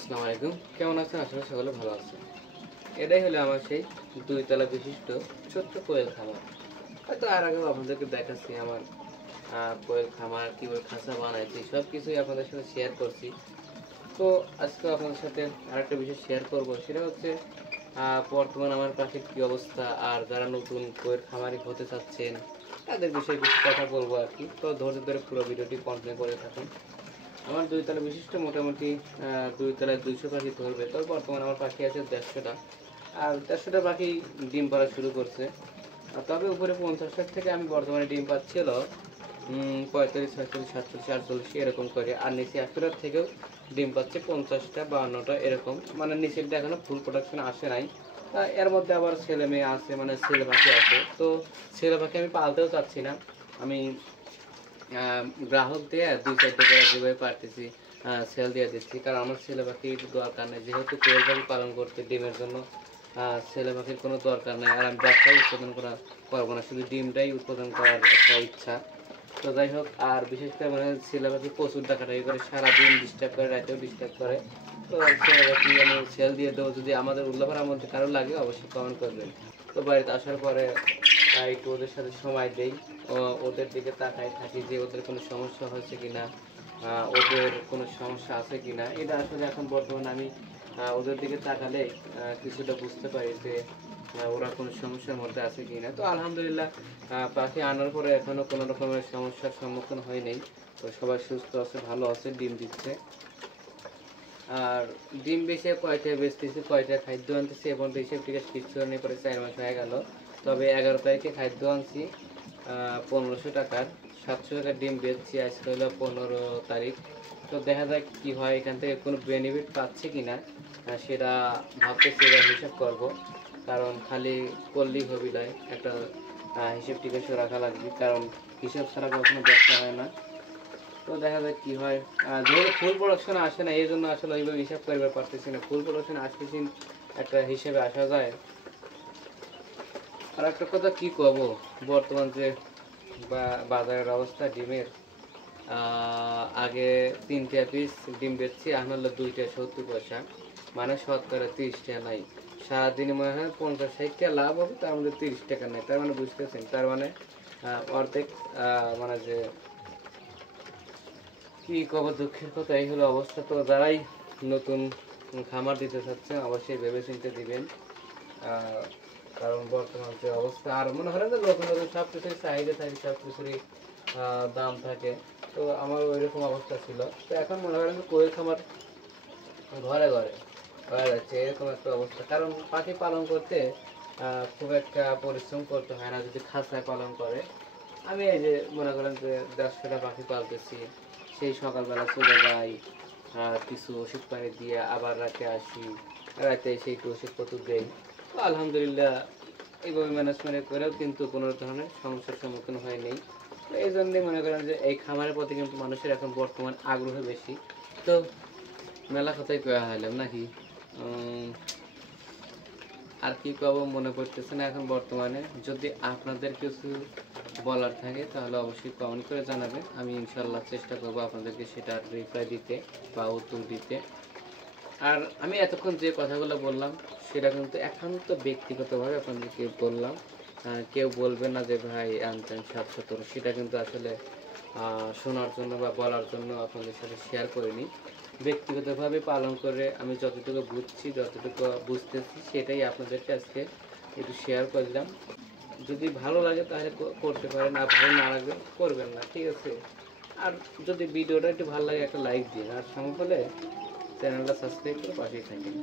আসসালামু আলাইকুম। কেমন আছেন? আসলে সকলে ভালো আছেন। এটাই হলো আমার সেই ২ তলা বিশিষ্ট ছোট্ট কোয়েল খামার। হয়তো আর আগেও আপনাদেরকে দেখাচ্ছি আমার কোয়েল খামার কিভাবে খাঁচা বানাইছি সবকিছুই আপনাদের সাথে শেয়ার করছি। তো আজকেও আপনাদের সাথে আরেকটা বিষয় শেয়ার করব। সেটা হচ্ছে বর্তমান আমার পাখির কি অবস্থা, আর যারা নতুন কোয়েল খামারি হতে চাচ্ছেন তাদের বিষয়ে কিছু কথা বলবো আরকি। তো ধৈর্য ধরে পুরো ভিডিওটি কন্টিনিউ করে থাকুন। আমার ২ তলা বিশিষ্ট মোটামুটি ২ তলায় ২০০ পাখি ধরবে। তবে বর্তমানে আমার পাখি আছে ১৫০ টা। আর ১৫০ টা পাখি ডিম পাড়া শুরু করছে। তবে উপরে ৫০ টার থেকে আমি বর্তমানে ডিম পাচ্ছি হলো ৩৫, ৪৬, ৪৭, ৪৮ এরকম করে। আর নিচে ১০০ টার থেকেও ডিম পাচ্ছে ৫০ টা, ৫২ টা এরকম। মানে নিচেরটা এখনো ফুল প্রোডাকশন আসে নাই। এর মধ্যে আবার ছেলে মেয়ে আছে, মানে ছেলে পাখি আছে। তো ছেলে পাখি আমি পালতেও চাচ্ছি না। আমি গ্রাহক দিয়ে ২-৪ টা করে যেভাবে পারতেছি সেল দিয়ে দিচ্ছি। কারণ আমার ছেলে পাখির দরকার নেই। যেহেতু কোয়েল পাখি পালন করতে ডিমের জন্য ছেলে পাখির কোনো দরকার নেই। আর আমি বাচ্চাও উৎপাদন করবো না, শুধু ডিমটাই উৎপাদন করার একটা ইচ্ছা। তো যাই হোক, আর বিশেষ করে মানে ছেলে পাখি প্রচুর ডাকাডাকি করে, সারাদিন ডিস্টার্ব করে, রাতেও ডিস্টার্ব করে। তো ছেলে পাখি আমি সেল দিয়ে দেবো। যদি আমাদের উল্লাপাড়ার মধ্যে কারো লাগে অবশ্যই কমেন্ট করবেন। তো বাড়িতে আসার পরে একটু ওদের সাথে সময় দেই, ওদের দিকে তাকাই থাকি যে ওদের কোনো সমস্যা হয়েছে কিনা, ওদের কোনো সমস্যা আছে কিনা। এটা আসলে এখন বর্তমানে আমি ওদের দিকে তাকালে কিছুটা বুঝতে পারি যে ওরা কোনো সমস্যার মধ্যে আছে কিনা। তো আলহামদুলিল্লাহ পাখি আনার পরে এখনো কোনো রকমের সমস্যার সম্মুখীন হয়নি। তো সবাই সুস্থ আছে, ভালো আছে, ডিম দিচ্ছে। আর ডিম বেচে কয়টা বেচতেছি, কয়টা খাদ্য আনতেছি এবং হিসেব টিকেস কিছু নেই, পরে ৪ মাস হয়ে গেল। তবে ১১ তারিখে খাদ্য আনছি ১৫০০ টাকার, ৭০০ টাকার ডিম বেচছি। আজকে হলো ১৫ তারিখ। তো দেখা যাক কি হয়, এখান থেকে কোনো বেনিফিট পাচ্ছি কিনা সেটা ভাবতেছি, এবার হিসাব করব। কারণ খালি করলেই হবি নয়, একটা হিসেব টিকেসও রাখা লাগবে, কারণ হিসাব ছাড়া কখনো ব্যবসা হয় না। তো দেখা যাক কি হয়। যেহেতু ফুল প্রোডাকশন আসে না, এই জন্য আসলে ওইভাবে হিসাব করতে পারতেছি না। ফুল প্রোডাকশন আসতেছি একটা হিসেবে আসা যায়। আর একটা কথা কি কব, বর্তমান যে বাজারের অবস্থা ডিমের, আগে ৩টা পিস ডিম বেচছি, এখন হলো ২টা ৭০ পয়সা, মানে শতকরা ৩০ টাকা নাই। সারাদিনে মনে হয় ৫০-৬০ টাকা লাভ হবে, তার মধ্যে ৩০ টাকা নেই। তার মানে বুঝতেছেন, তার মানে অর্ধেক, মানে যে কি কব, দুঃখের কথা এই হলো অবস্থা। তো যারাই নতুন খামার দিতে চাচ্ছেন অবশ্যই ভেবে চিন্তে দিবেন। কারণ বর্তমান যে অবস্থা, আর মনে করেন যে নতুন নতুন সব কিছুরই চাহিদা থাকে, সব কিছুরই দাম থাকে। তো আমার ওইরকম অবস্থা ছিল। তো এখন মনে করেন যে কোয়েল খামার ঘরে ঘরে হয়ে যাচ্ছে, এরকম একটা অবস্থা। কারণ পাখি পালন করতে খুব একটা পরিশ্রম করতে হয় না যদি খাঁচায় পালন করে। আমি এই যে মনে করেন যে ১০০টা পাখি পালতেছি, সেই সকালবেলা চলে যাই, কিছু ওষুধ পানি দিয়ে আবার রাতে আসি, রাতে এসে একটু ওষুধপত্র দেই। তো আলহামদুলিল্লাহ এইভাবে ম্যানেজমেন্ট করেও কিন্তু কোনো ধরনের সমস্যার সম্মুখীন হয়নি। তো এই জন্যই মনে করেন যে এই খামারের প্রতি কিন্তু মানুষের এখন বর্তমান আগ্রহ বেশি। তো মেলা কথাই কয়া হইলাম নাকি, আর কি কব মনে পড়তেছে না এখন বর্তমানে। যদি আপনাদের কিছু বলার থাকে তাহলে অবশ্যই কমেন্ট করে জানাবেন। আমি ইনশাল্লাহ চেষ্টা করব আপনাদেরকে সেটার রিপ্লাই দিতে বা উত্তর দিতে। আর আমি এতক্ষণ যে কথাগুলো বললাম সেটা কিন্তু একান্ত ব্যক্তিগতভাবে আপনাদেরকে বললাম। কেউ বলবে না যে ভাই আনতেন ৭৭, সেটা কিন্তু আসলে শোনার জন্য বা বলার জন্য আপনাদের সাথে শেয়ার করিনি। ব্যক্তিগতভাবে পালন করে আমি যতটুকু বুঝছি, যতটুকু বুঝতেছি, সেটাই আপনাদেরকে আজকে একটু শেয়ার করলাম। যদি ভালো লাগে তাহলে করতে পারেন, আর ভালো না লাগবে করবেন না, ঠিক আছে। আর যদি ভিডিওটা একটু ভালো লাগে একটা লাইক দিন, আর সম্ভব হলে চ্যানেলটা সাবস্ক্রাইব করে পাশেই থাকেন।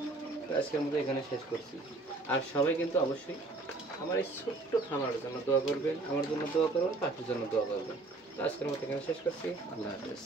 তো আজকের মতো এখানে শেষ করছি। আর সবাই কিন্তু অবশ্যই আমার এই ছোট্ট খামারের জন্য দোয়া করবেন, আমার জন্য দোয়া করবেন, পাখির জন্য দোয়া করবেন। তো আজকের মতো এখানে শেষ করছি। আল্লাহ হাফেজ।